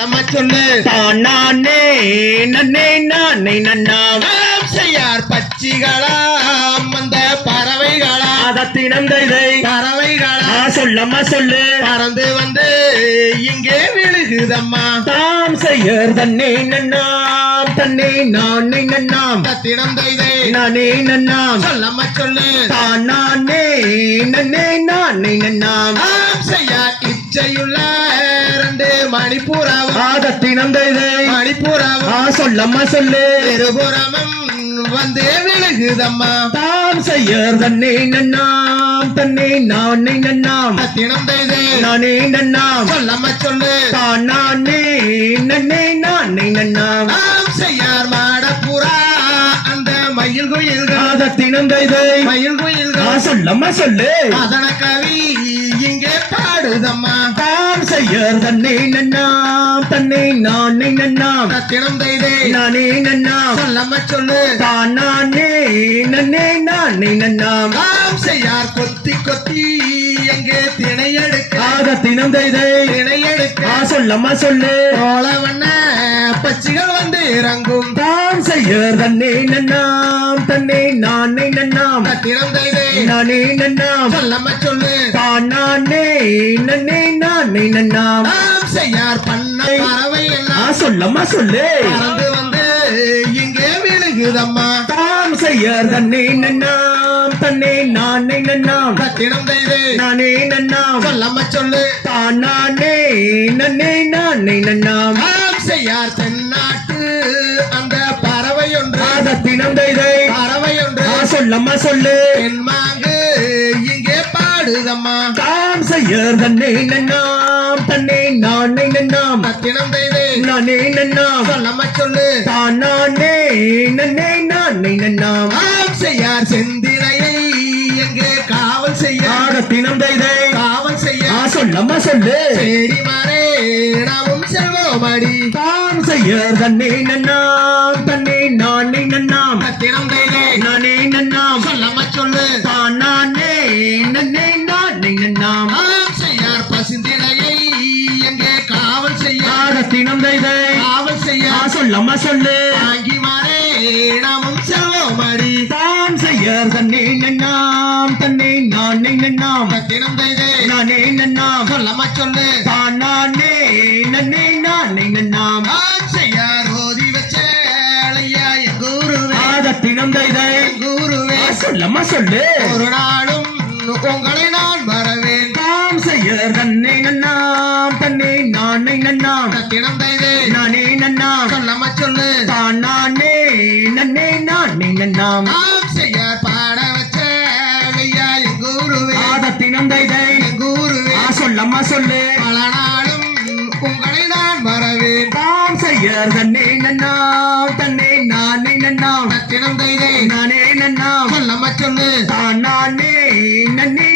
சொல்லம்மா சொல்லு தானே நன்னே நானே நன்னாம் செய்யார் பச்சிகளாம் அந்த பறவைகளா அதத்தினம் தைதை பறவைகளா சொல்லம்மா சொல்லு பறந்து வந்து இங்கே விழுகுதம்மா தாம் செய்யர் தன்னே நன்னாம் தன்னே நானே நன்னாம் தத்தினம் தைதை நானே நன்னாம் சொல்லம்மா சொல்லு தானே நன்னே நானே நன்னாம் செய்யார் இச்சையுள்ள ரெண்டு மணிப்பூராவும் அதத்தினம் தைதை மணிப்பூராவும் சொல்லம்மா சொல்லு இருபுறமும் வந்து விழுகுதம்மா தாம் செய்யர் தன்னே நன்னாம் தன்னே நானே நன்னாம் தத்தினம் தைதை நானே நன்னாம் சொல்லம்மா சொல்லு தானே நன்னே நானே நன்னாம் செய்யார் மாடப்புறா அந்த மயில் குயில்கள் அதத்தினம் தைதை மயில் குயில்கள் சொல்லம்மா சொல்லு அதன கவி இங்கே பாடுதம்மா தாம் செய்யர் தன்னே நன்னாம் தன்னே நானே நன்னாம் தத்தினம் தைதை நானே நன்னாம் சொல்லம்மா சொல்லு தானே நன்னே நானே நன்னாம் செய்யார் கொத்தி கொத்தி எங்கே திணை எடுக்க அதத்தினம் தைதை திணை எடுக்க சொல்லம்மா சொல்லு ஓலவண்ண பச்சிகள் வந்து இறங்கும் தாம் செய்யர் தன்னே நன்னாம் தன்னே நானே நன்னாம் தத்தினம் தைதை நானே நன்னாம் சொல்லம்மா சொல்லு தானே நன்னே நானே நன்னாம் செய்யார் பண்ண பறவை எல்லாம் சொல்லம்மா சொல்லு பறந்து வந்து இங்கே விழுகுதம்மா தாம் செய்யர் தன்னே நன்னாம் தன்னே நானே நன்னாம் தத்தினம் தைதை நானே நன்னாம் சொல்லம்மா சொல்லு தானே நன்னே நானே நன்னாம் செய்யார் தென்னாட்டு அந்த பறவை ஒன்று அதத்தினம் தைதை பறவை ஒன்று சொல்லம்மா சொல்லு தென்மாங்கு இங்கே பாடுதம்மா தாம் செய்யர் தன்னே நன்னாம் தன்னே நானே நன்னாம் தத்தினம் தைதை நானே நன்னாம் சொல்லம்மா சொல்லு தானே நன்னே நானே நன்னாம் செய்யார் செந்திரையை எங்கே காவல் செய்ய அதத்தினம் தைதை காவல் செய்ய சொல்லம்மா சொல்லு சேரி மாறே நாமும் செல்வோமடி தாம் செய்யர் தன்னே நன்னாம் தன்னே நானே நன்னாம் தத்தினம் தைதை நானே நன்னாம் சொல்லம்மா சொல்லு தானே நன்னே நானே நன்னாம் செய்யார் பசுந்திரையை எங்கே காவல் செய்ய அதத்தினம் தைதை காவல் செய்ய சொல்லம்மா சொல்லு வாங்கி மாறே நாமும் செல்வோமடி தாம் செய்யர் தன்னே நன்னாம் தன்னே நானே நன்னாம் தத்தினம் தைதை நானே நன்னாம் சொல்லம்மா சொல்லு தானே நன்னே நானே நன்னாம் செய்யார் ஓதி வச்ச ஐயா குருவே அதத்தினம் தைதை குருவே சொல்லம்மா சொல்லு ஒரு நாளும் உங்களை நான் வரவேன் தாம் செய்யர் தன்னே நன்னாம் தன்னே நானே நன்னாம் தத்தினம் தைதை நானே நன்னாம் சொல்லம்மா சொல்லு தானே நன்னே நானே நன்னாம் செய்யார் பாட வச்ச ஐயா குருவே அதத்தினம் தைதை குருவே சொல்லம்மா சொல்லு பல நாளும் உங்களை நான் வரவேன் தாம் செய்யர் தன்னே நன்னாம் தன்னே நானே நன்னாம் தத்தினம் தைதை நானே நன்னாம் சொல்லம்மா சொல்லு தானே நன்னே